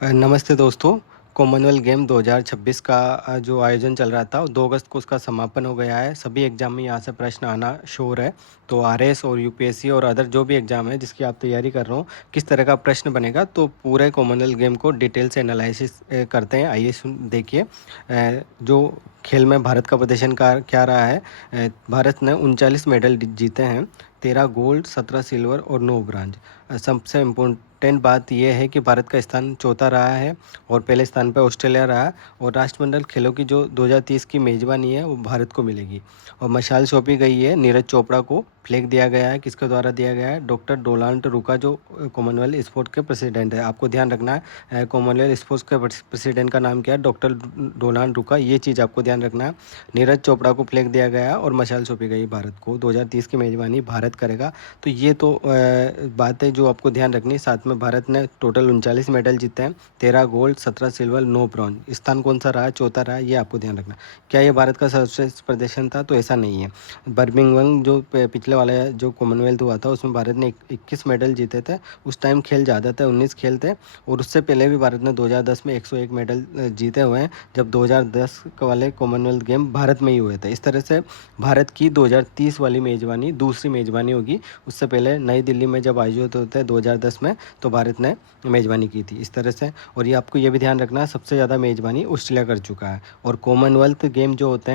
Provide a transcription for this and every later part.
नमस्ते दोस्तों। Commonwealth game 2026 का जो आयोजन चल रहा था 2 अगस्त को उसका समापन हो गया है। सभी एग्ज़ाम में यहाँ से प्रश्न आना श्योर है। तो आरएस और यूपीएससी और अदर जो भी एग्ज़ाम है जिसकी आप तैयारी कर रहे हो, किस तरह का प्रश्न बनेगा, तो पूरे कॉमनवेल्थ गेम को डिटेल से एनालिसिस करते हैं। आइए देखिए जो खेल में भारत का प्रदर्शन क्या रहा है। भारत ने 39 मेडल जीते हैं, 13 गोल्ड, 17 सिल्वर और 9 ब्रांज। सबसे इम्पोर्टेंट बात यह है कि भारत का स्थान चौथा रहा है और पहले स्थान पर ऑस्ट्रेलिया रहा। और राष्ट्रमंडल खेलों की जो 2030 की मेज़बानी है वो भारत को मिलेगी। और मशाल सौंपी गई है नीरज चोपड़ा को। फ्लैग दिया गया है, किसके द्वारा दिया गया है? डॉक्टर डोनाल्ड रूका, जो कॉमनवेल्थ स्पोर्ट के प्रेसिडेंट है। आपको ध्यान रखना है कॉमनवेल्थ स्पोर्ट्स के प्रेसिडेंट का नाम क्या है? डॉक्टर डोनाल्ड रूका। ये चीज़ आपको ध्यान रखना है। नीरज चोपड़ा को फ्लैग दिया गया और मशाल सौंपी गई भारत को। 2030 की मेज़बानी भारत करेगा। तो ये तो बात है जो आपको ध्यान रखनी है। साथ में भारत ने टोटल 39 मेडल जीते हैं, 13 गोल्ड, 17 सिल्वर, 9 ब्रॉन्ज। स्थान कौन सा रहा? चौथा रहा। ये आपको ध्यान रखना। क्या ये भारत का सर्वश्रेष्ठ प्रदर्शन था? तो ऐसा नहीं है। बर्मिंघम जो पिछले वाला जो कॉमनवेल्थ हुआ था उसमें भारत ने 21 मेडल जीते थे। उस टाइम खेल ज़्यादा थे, 19 खेल थे। और उससे पहले भी भारत ने 2010 में 101 मेडल जीते हुए हैं, जब 2010 वाले कॉमनवेल्थ गेम भारत में ही हुए थे। इस तरह से भारत की 2030 वाली मेज़बानी दूसरी मेज़बानी होगी। उससे पहले नई दिल्ली में जब आयोजित होते हैं 2010 में, तो भारत ने मेज़बानी की थी इस तरह से। और ये आपको ये भी ध्यान रखना है, सबसे ज़्यादा मेज़बानी ऑस्ट्रेलिया कर चुका है। और कॉमनवेल्थ गेम जो होते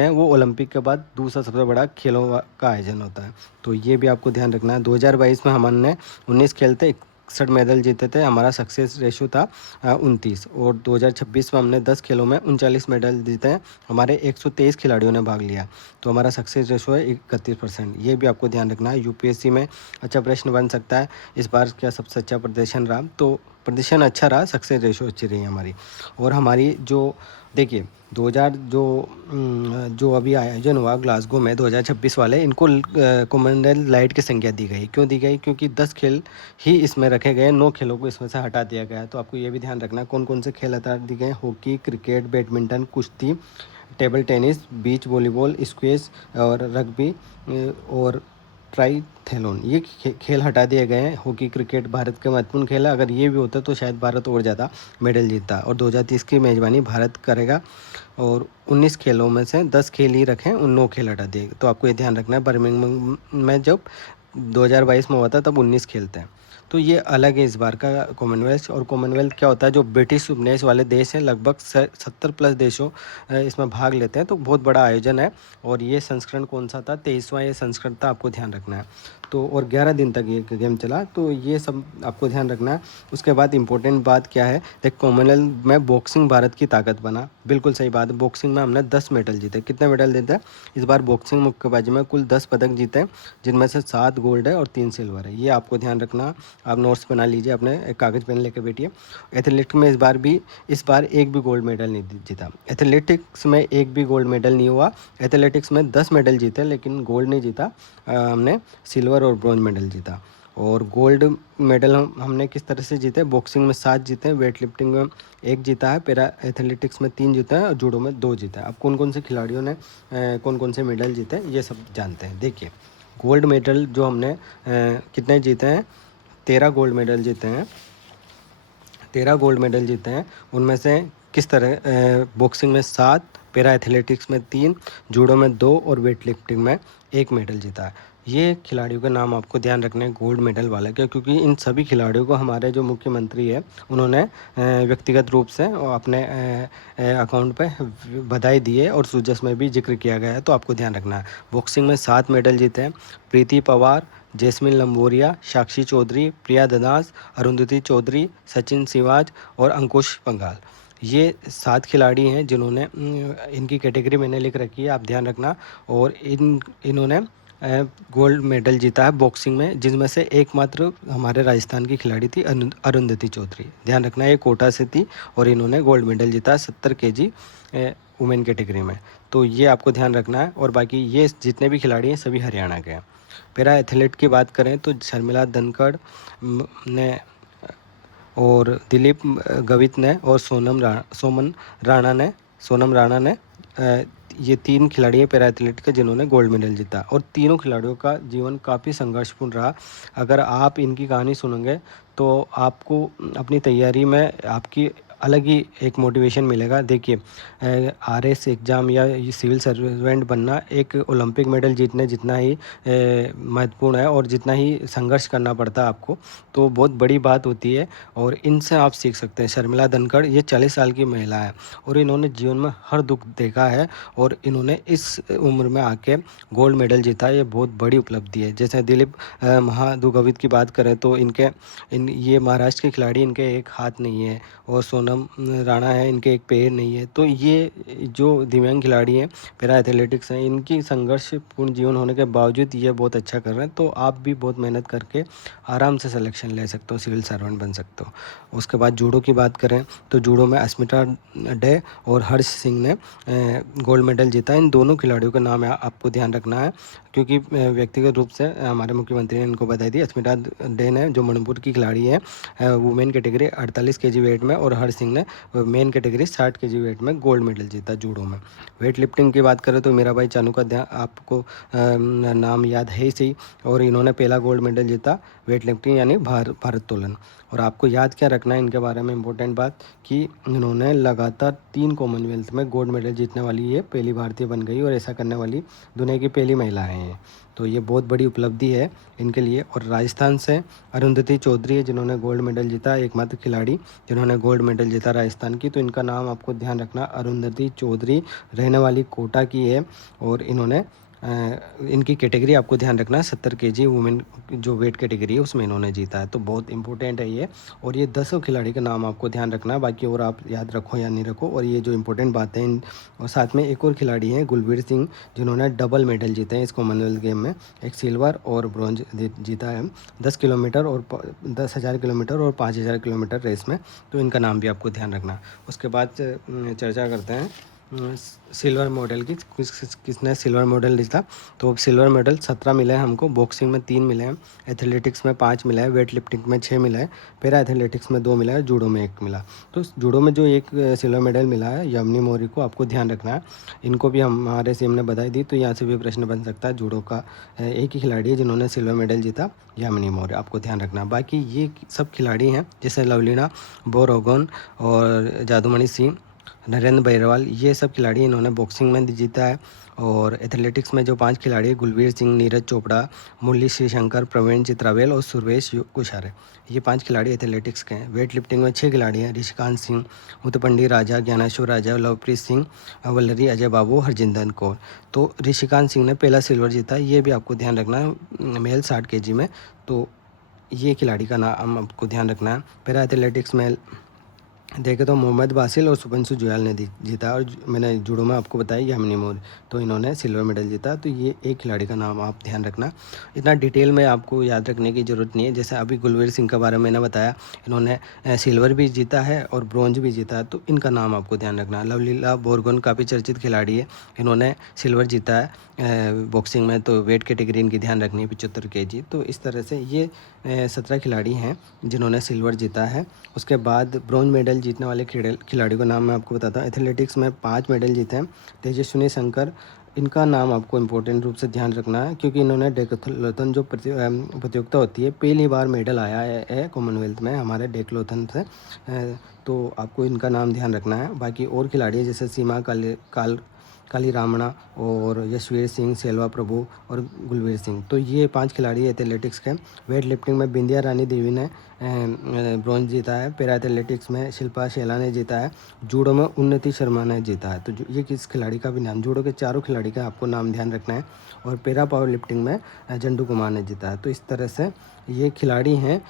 हैं वो ओलंपिक के बाद दूसरा सबसे बड़ा खेलों का आयोजन होता है। तो ये भी आपको ध्यान रखना है। 2022 में हमने 19 खेल थे, 61 मेडल जीते थे। हमारा सक्सेस रेशो था 29। और 2026 में हमने 10 खेलों में 39 मेडल जीते हैं। हमारे 123 खिलाड़ियों ने भाग लिया। तो हमारा सक्सेस रेशो है 31%। ये भी आपको ध्यान रखना है। यूपीएससी में अच्छा प्रश्न बन सकता है, इस बार क्या सबसे अच्छा प्रदर्शन रहा? तो प्रदर्शन अच्छा रहा, सक्सेस रेशो अच्छी रही हमारी। और हमारी जो देखिए 2000 जो अभी आयोजन हुआ ग्लासगो में 2026 वाले, इनको कॉमनवेल्थ लाइट की संख्या दी गई। क्यों दी गई? क्योंकि 10 खेल ही इसमें रखे गए, 9 खेलों को इसमें से हटा दिया गया। तो आपको ये भी ध्यान रखना कौन कौन से खेल हटा दिए गए। हॉकी, क्रिकेट, बैडमिंटन, कुश्ती, table tennis, beach volleyball, squash और रग्बी और ट्राईथेलोन, ये खेल हटा दिए गए हैं। हॉकी, क्रिकेट भारत के महत्वपूर्ण खेल है। अगर ये भी होता तो शायद भारत और ज़्यादा मेडल जीतता। और 2030 की मेज़बानी भारत करेगा। और 19 खेलों में से 10 खेल ही रखें, उन 9 खेल हटा दिए। तो आपको ये ध्यान रखना है। बर्मिंघम में जब 2022 में हुआ था तब 19 खेल थे। तो ये अलग है इस बार का कॉमनवेल्थ। और कॉमनवेल्थ क्या होता है, जो ब्रिटिश उपनिवेश वाले देश हैं, लगभग 70 प्लस देशों इसमें भाग लेते हैं। तो बहुत बड़ा आयोजन है। और ये संस्करण कौन सा था? 23वां ये संस्करण था, आपको ध्यान रखना है। तो और 11 दिन तक ये गेम चला। तो ये सब आपको ध्यान रखना है। उसके बाद इंपॉर्टेंट बात क्या है, देख कॉमनवेल्थ में बॉक्सिंग भारत की ताकत बना। बिल्कुल सही बात है। बॉक्सिंग में हमने 10 मेडल जीते। कितने मेडल जीते इस बार बॉक्सिंग मुक्केबाजी में? कुल 10 पदक जीते, जिनमें से 7 गोल्ड है और 3 सिल्वर है। ये आपको ध्यान रखना। आप नोट्स बना लीजिए, अपने एक कागज़ पेन लेकर बैठिए। एथलेटिक्स में इस बार एक भी गोल्ड मेडल नहीं जीता। एथलेटिक्स में एक भी गोल्ड मेडल नहीं हुआ। एथलेटिक्स में 10 मेडल जीते लेकिन गोल्ड नहीं जीता। हमने सिल्वर और ब्रॉन्ज मेडल जीता। और गोल्ड मेडल हमने किस तरह से जीते? बॉक्सिंग में 7 जीते हैं, वेट लिफ्टिंग में 1 जीता है, पैरा एथलेटिक्स में 3 जीता है और जूडो में 2 जीता है। अब कौन कौन से खिलाड़ियों ने कौन कौन से मेडल जीते हैं ये सब जानते हैं। देखिए गोल्ड मेडल जो हमने कितने जीते हैं? 13 गोल्ड मेडल जीते हैं। 13 गोल्ड मेडल जीते हैं। उनमें से किस तरह? बॉक्सिंग में 7, पैरा एथलेटिक्स में 3, जूडो में 2 और वेट लिफ्टिंग में 1 मेडल जीता है। ये खिलाड़ियों के नाम आपको ध्यान रखने हैं गोल्ड मेडल वाला। क्योंकि इन सभी खिलाड़ियों को हमारे जो मुख्यमंत्री है उन्होंने व्यक्तिगत रूप से अपने अकाउंट पे बधाई दी है और सूजस में भी जिक्र किया गया है। तो आपको ध्यान रखना है। बॉक्सिंग में 7 मेडल जीते हैं। प्रीति पवार, जैस्मिन लंबोरिया, साक्षी चौधरी, प्रिया दनास, अरुंधति चौधरी, सचिन सिवाज और अंकुश पंघाल, ये 7 खिलाड़ी हैं जिन्होंने इनकी कैटेगरी मैंने लिख रखी है, आप ध्यान रखना। और इन्होंने गोल्ड मेडल जीता है बॉक्सिंग में, जिनमें से एकमात्र हमारे राजस्थान की खिलाड़ी थी अरुंधति चौधरी। ध्यान रखना ये कोटा से थी और इन्होंने गोल्ड मेडल जीता 70 केजी वुमेन कैटेगरी में। तो ये आपको ध्यान रखना है। और बाकी ये जितने भी खिलाड़ी हैं सभी हरियाणा के हैं। पैरा एथलीट की बात करें तो शर्मिला धनखड़ ने और दिलीप गवित ने और सोनम राणा ने ये 3 खिलाड़ी हैं पैरा एथलेटिक्स के जिन्होंने गोल्ड मेडल जीता और तीनों खिलाड़ियों का जीवन काफ़ी संघर्षपूर्ण रहा। अगर आप इनकी कहानी सुनेंगे तो आपको अपनी तैयारी में आपकी अलग ही एक मोटिवेशन मिलेगा। देखिए आरएस एग्ज़ाम या ये सिविल सर्वेंट बनना एक ओलंपिक मेडल जीतने जितना ही महत्वपूर्ण है और जितना ही संघर्ष करना पड़ता है आपको, तो बहुत बड़ी बात होती है और इनसे आप सीख सकते हैं। शर्मिला धनखड़ ये 40 साल की महिला है और इन्होंने जीवन में हर दुख देखा है और इन्होंने इस उम्र में आके गोल्ड मेडल जीता, ये बहुत बड़ी उपलब्धि है। जैसे दिलीप महादुगवित की बात करें तो ये महाराष्ट्र के खिलाड़ी, इनके एक हाथ नहीं है और सोनम राणा है, इनके एक पैर नहीं है। तो ये जो दिव्यांग खिलाड़ी हैं पैरा एथलेटिक्स हैं, इनकी संघर्षपूर्ण जीवन होने के बावजूद ये बहुत अच्छा कर रहे हैं। तो आप भी बहुत मेहनत करके आराम से सिलेक्शन ले सकते हो, सिविल सर्वेंट बन सकते हो। उसके बाद जूडो की बात करें तो जूडो में अस्मिता डे और हर्ष सिंह ने गोल्ड मेडल जीता। इन दोनों खिलाड़ियों का नाम आपको ध्यान रखना है क्योंकि व्यक्तिगत रूप से हमारे मुख्यमंत्री ने इनको बधाई दी। अस्मिता डे ने, जो मणिपुर की खिलाड़ी है, वुमेन कैटेगरी 48 केजी वेट में और हर्ष सिंह ने मेन कैटेगरी 60 केजी वेट में गोल्ड मेडल जीता जूडो में। वेट लिफ्टिंग की बात करें तो मीराबाई चानू का आपको नाम याद है ही सही और इन्होंने पहला गोल्ड मेडल जीता वेट लिफ्टिंग यानी भारोत्तोलन। और आपको याद क्या रखना है इनके बारे में इम्पोर्टेंट बात कि इन्होंने लगातार 3 कॉमनवेल्थ में गोल्ड मेडल जीतने वाली ये पहली भारतीय बन गई और ऐसा करने वाली दुनिया की पहली महिला है। तो ये बहुत बड़ी उपलब्धि है इनके लिए। और राजस्थान से अरुंधति चौधरी है जिन्होंने गोल्ड मेडल जीता, एकमात्र खिलाड़ी जिन्होंने गोल्ड मेडल जीता राजस्थान की। तो इनका नाम आपको ध्यान रखना, अरुंधति चौधरी, रहने वाली कोटा की है और इन्होंने इनकी कैटेगरी आपको ध्यान रखना है 70 केजी वुमेन जो वेट कैटेगरी है उसमें इन्होंने जीता है। तो बहुत इंपॉर्टेंट है ये। और ये 10 खिलाड़ी का नाम आपको ध्यान रखना है, बाकी और आप याद रखो या नहीं रखो। और ये जो इंपॉर्टेंट बातें हैं और साथ में एक और खिलाड़ी हैं गुलबीर सिंह जिन्होंने डबल मेडल जीते हैं इस कॉमनवेल्थ गेम में, एक सिल्वर और ब्रॉन्ज जीता है 10 किलोमीटर और 10,000 किलोमीटर और 5,000 किलोमीटर रेस में। तो इनका नाम भी आपको ध्यान रखना। उसके बाद चर्चा करते हैं सिल्वर मेडल की, किसने सिल्वर मेडल जीता। तो सिल्वर मेडल 17 मिले हैं हमको, बॉक्सिंग में 3 मिले हैं, एथलेटिक्स में 5 मिला है, वेट लिफ्टिंग में 6 मिला है, पैरा एथलेटिक्स में 2 मिला है, जूडो में 1 मिला। तो जूडो में जो एक सिल्वर मेडल मिला है यामिनी मौर्य को, आपको ध्यान रखना है। इनको भी हमारे सीएम ने बधाई दी। तो यहाँ से भी प्रश्न बन सकता है, जूडो का एक ही खिलाड़ी है जिन्होंने सिल्वर मेडल जीता, यामिनी मौर्य, आपको ध्यान रखना। बाकी ये सब खिलाड़ी हैं जैसे लवलीना बोरगोन और जादूमणि सिंह, नरेंद्र बैरवाल, ये सब खिलाड़ी इन्होंने बॉक्सिंग में जीता है। और एथलेटिक्स में जो 5 खिलाड़ी हैं, गुलवीर सिंह, नीरज चोपड़ा, मुरली श्रीशंकर, प्रवीण चित्रावेल और सुरेश कुशारे, ये 5 खिलाड़ी एथलेटिक्स के हैं। वेट लिफ्टिंग में 6 खिलाड़ी हैं, ऋषिकांत सिंह, मुतपंडी राजा, ज्ञानेश्वर राजा, लवप्रीत सिंह, वल्लरी, अजय बाबू, हरजिंदर कौर। तो ऋषिकांत सिंह ने पहला सिल्वर जीता, ये भी आपको ध्यान रखना है, मेल 60 केजी में। तो ये खिलाड़ी का नाम आपको ध्यान रखना है। पैरा एथलेटिक्स में देखे तो मोहम्मद बासिल और शुभंशु जुयाल ने जीता और मैंने जूडो में आपको बताया यामिनी मौर्य, तो इन्होंने सिल्वर मेडल जीता। तो ये एक खिलाड़ी का नाम आप ध्यान रखना। इतना डिटेल में आपको याद रखने की ज़रूरत नहीं है। जैसे अभी गुलवीर सिंह के बारे में मैंने बताया, इन्होंने सिल्वर भी जीता है और ब्रॉन्ज भी जीता है, तो इनका नाम आपको ध्यान रखना। लवलीना बोरगोन काफ़ी चर्चित खिलाड़ी है, इन्होंने सिल्वर जीता है बॉक्सिंग में। तो वेट कैटेगरी इनकी ध्यान रखनी है 75 केजी। तो इस तरह से ये 17 खिलाड़ी हैं जिन्होंने सिल्वर जीता है। उसके बाद ब्रॉन्ज मेडल जीतने वाले खिलाड़ियों का नाम मैं आपको बताता हूँ। एथलेटिक्स में 5 मेडल जीते हैं। तेजस्विनी शंकर, इनका नाम आपको इम्पोर्टेंट रूप से ध्यान रखना है क्योंकि इन्होंने डेक्लोथन जो प्रतियोगिता होती है, पहली बार मेडल आया है कॉमनवेल्थ में हमारे डेक्लोथन से। तो आपको इनका नाम ध्यान रखना है। बाकी और खिलाड़ी है जैसे सीमा काली रामणा और यशवीर सिंह, सेल्वा प्रभु और गुलवीर सिंह। तो ये 5 खिलाड़ी एथलेटिक्स के। वेट लिफ्टिंग में बिंदिया रानी देवी ने ब्रॉन्ज जीता है। पैरा एथलेटिक्स में शिल्पा शेला ने जीता है। जूडो में उन्नति शर्मा ने जीता है। तो ये किस खिलाड़ी का भी नाम, जूडो के चारों खिलाड़ी का आपको नाम ध्यान रखना है। और पैरा पावर लिफ्टिंग में झंडू कुमार ने जीता है। तो इस तरह से ये खिलाड़ी हैं,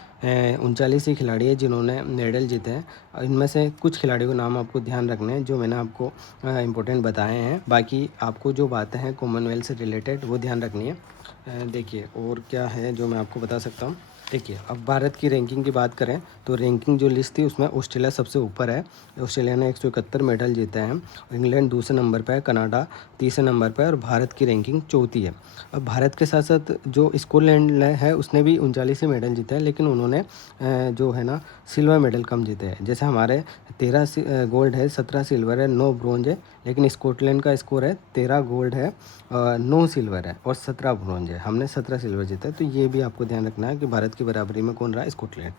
39 ही खिलाड़ी है जिन्होंने मेडल जीते हैं। इनमें से कुछ खिलाड़ियों के नाम आपको ध्यान रखने हैं जो मैंने आपको इम्पोर्टेंट बताए हैं। बाकी आपको जो बातें हैं कॉमनवेल्थ से रिलेटेड वो ध्यान रखनी है। देखिए और क्या है जो मैं आपको बता सकता हूँ। देखिए अब भारत की रैंकिंग की बात करें तो रैंकिंग जो लिस्ट थी उसमें ऑस्ट्रेलिया सबसे ऊपर है। ऑस्ट्रेलिया ने 171 मेडल जीते हैं। इंग्लैंड दूसरे नंबर पर है, कनाडा तीसरे नंबर पर है और भारत की रैंकिंग चौथी है। अब भारत के साथ साथ जो स्कॉटलैंड है उसने भी 39 ही मेडल जीते हैं, लेकिन उन्होंने जो है ना सिल्वर मेडल कम जीते हैं। जैसे हमारे 13 गोल्ड है, 17 सिल्वर है, 9 ब्रोंज है, लेकिन स्कॉटलैंड का स्कोर है 13 गोल्ड है, 9 सिल्वर है और 17 ब्रॉन्ज है। हमने 17 सिल्वर जीता है। तो ये भी आपको ध्यान रखना है कि भारत की बराबरी में कौन रहा है, स्कॉटलैंड।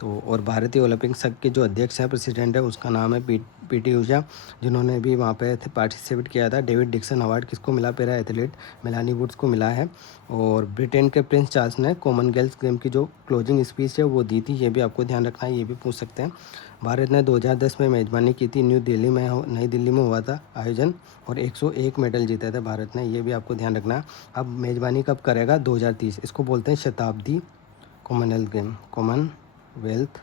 तो और भारतीय ओलंपिक संघ के जो अध्यक्ष हैं, प्रेसिडेंट है, उसका नाम है पीटी ऊषा, जिन्होंने भी वहाँ पे पार्टिसिपेट किया था। डेविड डिक्सन अवार्ड किसको मिला, पैरा एथलीट मेलानी वुड्स को मिला है। और ब्रिटेन के प्रिंस चार्ल्स ने कॉमनवेल्थ गेम की जो क्लोजिंग स्पीच है वो दी थी। ये भी आपको ध्यान रखना है, ये भी पूछ सकते हैं। भारत ने 2010 में मेज़बानी की थी, नई दिल्ली में हुआ था आयोजन, और 101 मेडल जीते थे भारत ने। ये भी आपको ध्यान रखना है। अब मेज़बानी कब करेगा, 2030। इसको बोलते हैं शताब्दी कॉमनवेल्थ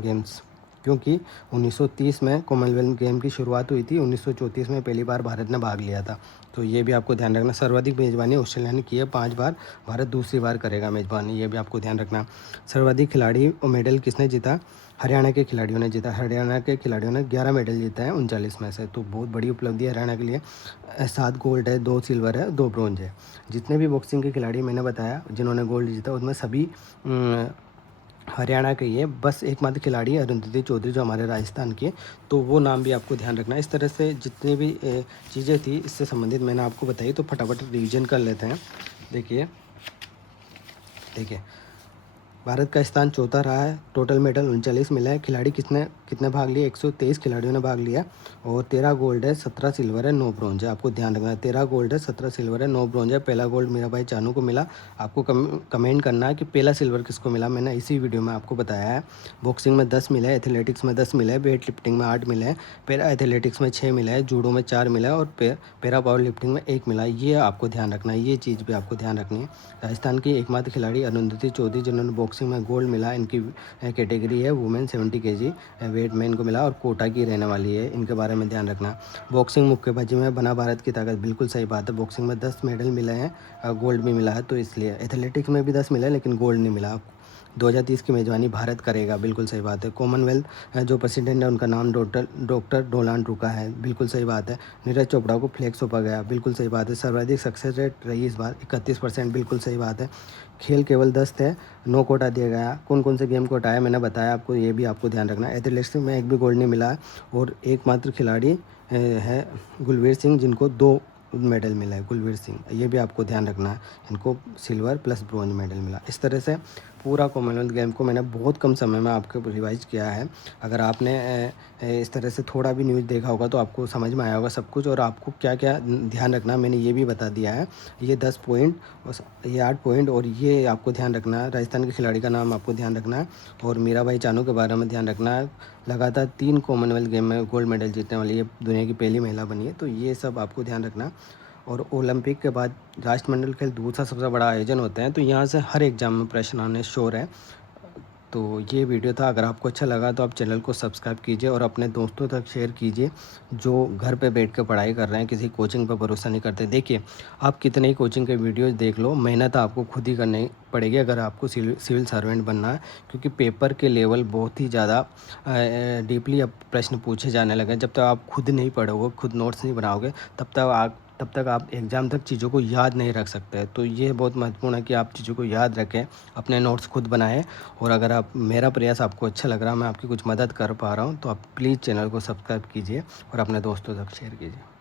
गेम्स, क्योंकि 1930 में कॉमनवेल्थ गेम की शुरुआत हुई थी, 1934 में पहली बार भारत ने भाग लिया था। तो ये भी आपको ध्यान रखना। सर्वाधिक मेज़बानी ऑस्ट्रेलिया ने की है 5 बार, भारत दूसरी बार करेगा मेज़बानी, ये भी आपको ध्यान रखना। सर्वाधिक खिलाड़ी और मेडल किसने जीता, हरियाणा के खिलाड़ियों ने जीता। हरियाणा के खिलाड़ियों ने 11 मेडल जीता है 39 में से, तो बहुत बड़ी उपलब्धि है हरियाणा के लिए। 7 गोल्ड है, 2 सिल्वर है, 2 ब्रॉन्ज है। जितने भी बॉक्सिंग के खिलाड़ी मैंने बताया जिन्होंने गोल्ड जीता, उसमें सभी हरियाणा के ही है। बस एकमात्र खिलाड़ी है अरुंधति चौधरी जो हमारे राजस्थान की है, तो वो नाम भी आपको ध्यान रखना है। इस तरह से जितनी भी चीज़ें थी इससे संबंधित मैंने आपको बताई, तो फटाफट रिवीजन कर लेते हैं। देखिए भारत का स्थान चौथा रहा है। टोटल मेडल 39 मिला है। खिलाड़ी कितने भाग लिए, 123 खिलाड़ियों ने भाग लिया, और 13 गोल्ड है, 17 सिल्वर है, 9 ब्रॉन्ज है। आपको ध्यान रखना है, 13 गोल्ड है, 17 सिल्वर है, 9 ब्रॉन्ज है। पहला गोल्ड मेरा भाई चानू को मिला। आपको कमेंट करना है कि पहला सिल्वर किसको मिला, मैंने इसी वीडियो में आपको बताया है। बॉक्सिंग में 10 मिला है, एथलेटिक्स में 10 मिला है, वेट लिफ्टिंग में 8 मिला है, पैरा एथलेटिक्स में 6 मिला है, जूडो में 4 मिला है, और पैरा पावर लिफ्टिंग में 1 मिला है। ये आपको ध्यान रखना है, ये चीज़ भी आपको ध्यान रखनी है। राजस्थान की एकमात्र खिलाड़ी अरुंधति चौधरी जिन्होंने बॉक्सिंग में गोल्ड मिला, इनकी कैटेगरी है वुमेन 70 केजी वेट में इनको मिला, और कोटा की रहने वाली है, इनके बारे में ध्यान रखना। बॉक्सिंग मुक्केबाजी में बना भारत की ताकत, बिल्कुल सही बात है। बॉक्सिंग में 10 मेडल मिले हैं, गोल्ड भी मिला है, तो इसलिए एथलेटिक्स में भी 10 मिला है लेकिन गोल्ड नहीं मिला। 2030 की मेज़बानी भारत करेगा, बिल्कुल सही बात है। कॉमनवेल्थ जो प्रेसिडेंट है उनका नाम डॉक्टर डोनाल्ड रूका है, बिल्कुल सही बात है। नीरज चोपड़ा को फ्लैग सौंपा गया, बिल्कुल सही बात है। सर्वाधिक सक्सेस रेट रही इस बार 31%, बिल्कुल सही बात है। खेल केवल 10 थे, 9 कोटा दिया गया। कौन कौन से गेम कोटा है मैंने बताया आपको, ये भी आपको ध्यान रखना है। एथलेटिक्स में एक भी गोल्ड नहीं मिला है, और एकमात्र खिलाड़ी है गुलवीर सिंह जिनको 2 मेडल मिला है, गुलवीर सिंह, ये भी आपको ध्यान रखना है। इनको सिल्वर प्लस ब्रॉन्ज मेडल मिला। इस तरह से पूरा कॉमनवेल्थ गेम को मैंने बहुत कम समय में आपको रिवाइज किया है। अगर आपने इस तरह से थोड़ा भी न्यूज़ देखा होगा तो आपको समझ में आया होगा सब कुछ, और आपको क्या क्या ध्यान रखना मैंने ये भी बता दिया है। ये 10 पॉइंट और ये 8 पॉइंट, और ये आपको ध्यान रखना है। राजस्थान के खिलाड़ी का नाम आपको ध्यान रखना है, और मीराबाई चानू के बारे में ध्यान रखना है। लगातार 3 कॉमनवेल्थ गेम में गोल्ड मेडल जीतने वाली ये दुनिया की पहली महिला बनी है, तो ये सब आपको ध्यान रखना। और ओलंपिक के बाद राष्ट्रमंडल खेल दूसरा सबसे बड़ा आयोजन होता है, तो यहाँ से हर एग्ज़ाम में प्रश्न आने श्योर है। तो ये वीडियो था, अगर आपको अच्छा लगा तो आप चैनल को सब्सक्राइब कीजिए और अपने दोस्तों तक शेयर कीजिए जो घर पे बैठ कर पढ़ाई कर रहे हैं, किसी कोचिंग पर भरोसा नहीं करते। देखिए आप कितने ही कोचिंग के वीडियोस देख लो, मेहनत आपको खुद ही करनी पड़ेगी अगर आपको सिविल सर्वेंट बनना है, क्योंकि पेपर के लेवल बहुत ही ज़्यादा डीपली अब प्रश्न पूछे जाने लगे। जब तक आप खुद नहीं पढ़ोगे, खुद नोट्स नहीं बनाओगे, तब तक आप एग्ज़ाम तक चीज़ों को याद नहीं रख सकते। तो ये बहुत महत्वपूर्ण है कि आप चीज़ों को याद रखें, अपने नोट्स खुद बनाएं। और अगर आप मेरा प्रयास आपको अच्छा लग रहा है, मैं आपकी कुछ मदद कर पा रहा हूँ, तो आप प्लीज़ चैनल को सब्सक्राइब कीजिए और अपने दोस्तों तक शेयर कीजिए।